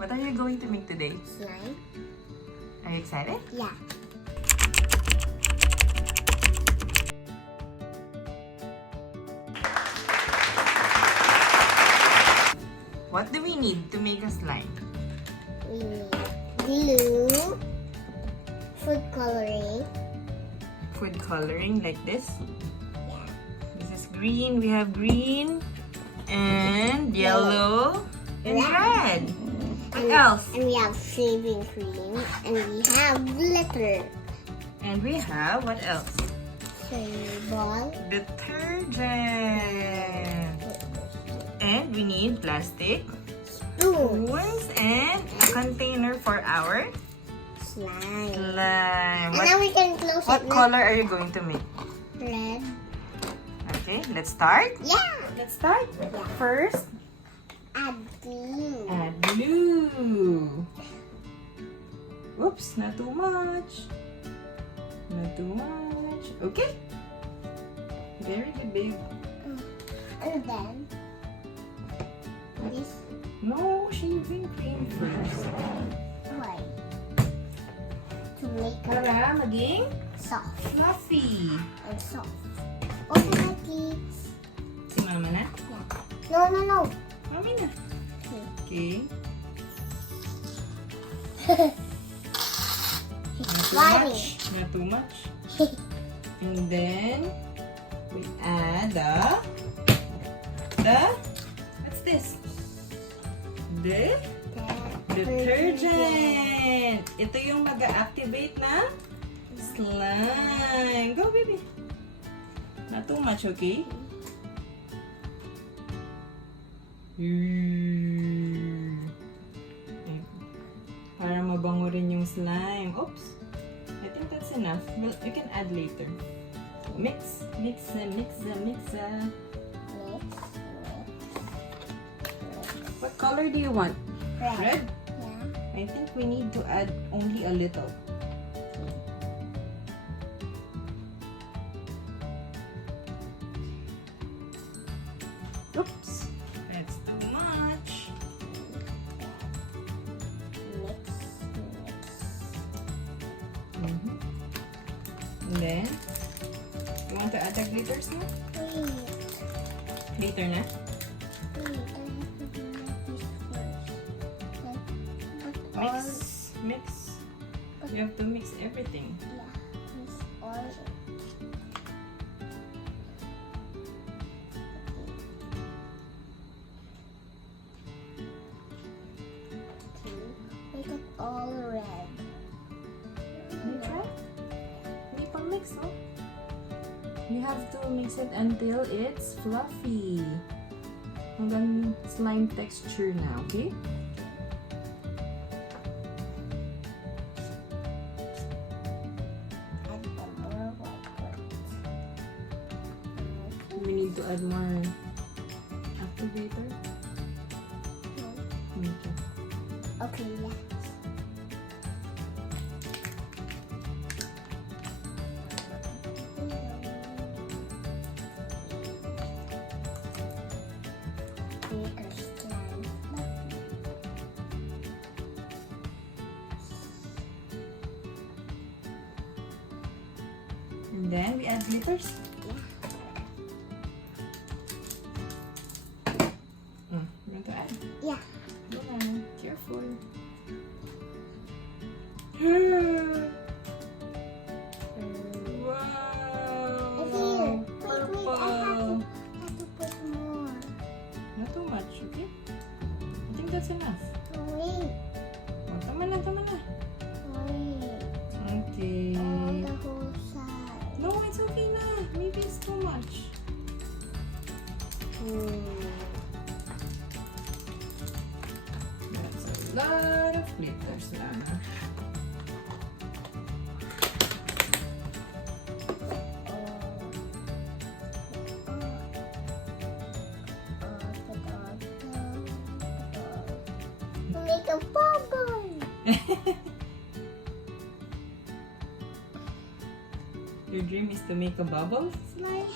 What are you going to make today? Slime. Are you excited? Yeah. What do we need to make a slime? We need glue, food coloring. Food coloring like this. Yeah. This is green. We have green and yellow and red. What else? And we have shaving cream. And we have glitter. And we have what else? Ball. Detergent. And we need plastic Spoon. spoons and a container for our Slime. slime. And now we can close What it. color are you going to make? Red. Okay, let's start. Yeah. Let's start. First, Add glue. add glue. Oops, not too much. Not too much. Okay. Very good, babe. And then this No, shaving cream first. way to make it Para maging soft fluffy. and soft. Open my please. Si mama na? Yeah. No. Mami na. Okay. Okay. Not too Slimy. much. Not too much. And then we add the what's this? The detergent. Ito yung mag-activate na slime. Go, baby. Not too much, okay? Para mabango rin yung slime. Oops. I think that's enough. Well, you can add later. Mix. What color do you want? Red? Yeah. I think we need to add only a little. Oops. That's too much. Mix. And then, you want to add the glitters now? Wait. Later na? I have to do this first. Mix. You have to mix everything. Yeah. Mix all. Make it all red. Hindi pa mix, oh. You have to mix it until it's fluffy. Hanggang slime texture na, okay? Add some more water. We need to add more activator. Okay. Okay, yeah. Make our slime fluffy. And then we add glitters. You want to add? Yeah. Yeah, careful. Wow! Here. Wait, Purple. I have to put more. Not too much, okay? I think that's enough. Wait. Oh, tama na. Wait. Okay. On the whole side. No, it's okay na. Maybe it's too much. That's a lot of glitters, Lana. Make a bubble. Your dream is to make a bubble slime?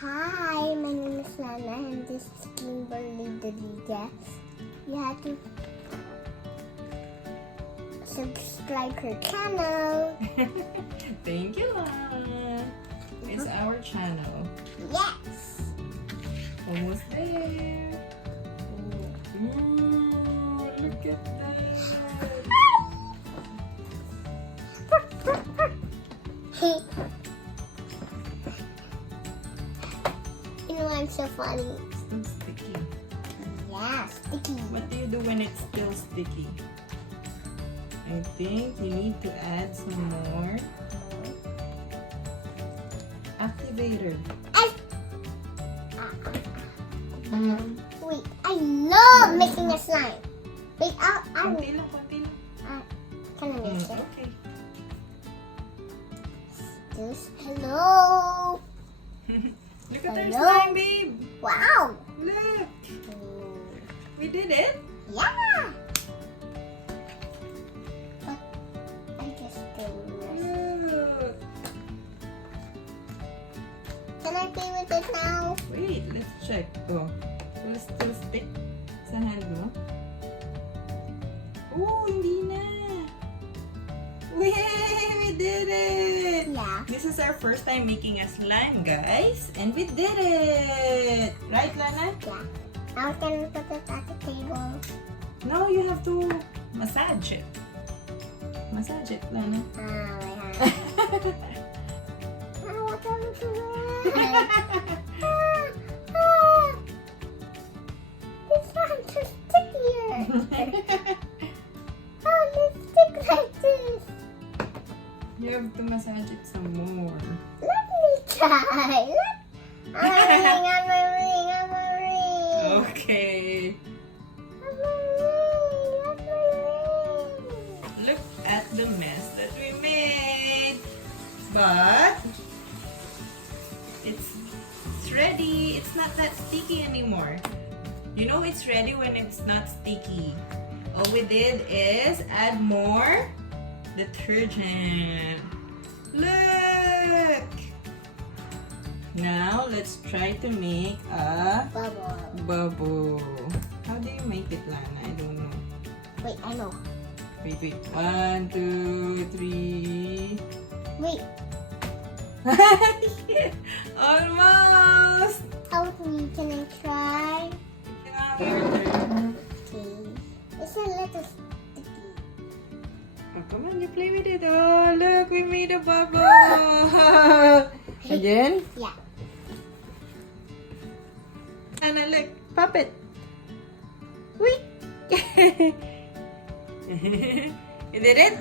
Hi, my name is is Lana and this is Kimberly Rodriguez. You have to subscribe her channel. Thank you, Lana. It's our channel. Yes. Almost there. Ooh, look at that. You know what's so funny? It's still sticky. Yeah, sticky. What do you do when it's still sticky? I think you need to add some more activator. Wait, I love making a slime. Wait, Konti lang. can I make it? Okay. Just hello. Look at our Hello? slime, babe. Wow. Look. We did it. Yeah. But I just did this. Look. Can I play with it now? Wait, let's check. Oh, will it still stick sa hand mo? Oh, hindi na. Yay! We did it! Yeah. This is our first time making a slime, guys. And we did it! Right, Lana? Yeah. Now can we put it at the table? No, you have to massage it. Massage it, Lana. My hand. What are we doing? This one's too stickier. Oh, let's stick like this. You have to massage it some more. Let me try. On my ring. Okay. On my ring. Look at the mess that we made. But it's ready. It's not that sticky anymore. You know it's ready when it's not sticky. All we did is add more detergent. Look! Now let's try to make a bubble. How do you make it, Lana? I don't know. Wait, I know. Wait. 1, 2, 3. Wait, Almost! help me. Can I try? Okay. It's a little sticky. Oh, come on, you play with it. Oh, look, we made a bubble. Again? Yeah. Lana, look, pop it. Wait. You did it?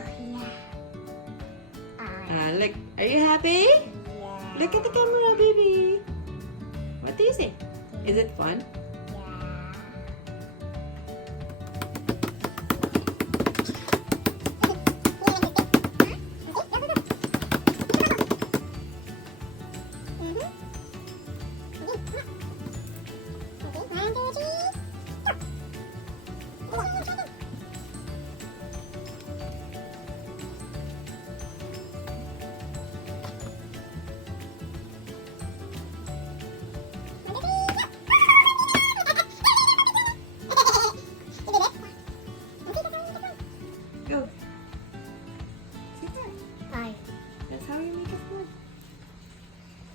Yeah. Look, are you happy? Yeah. Look at the camera, baby. What do you say? Is it fun? Go. Bye. That's how you make a slime.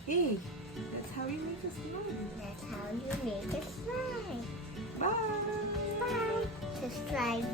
Hey, that's how you make a slime. That's how you make a slime. Bye. Bye. Subscribe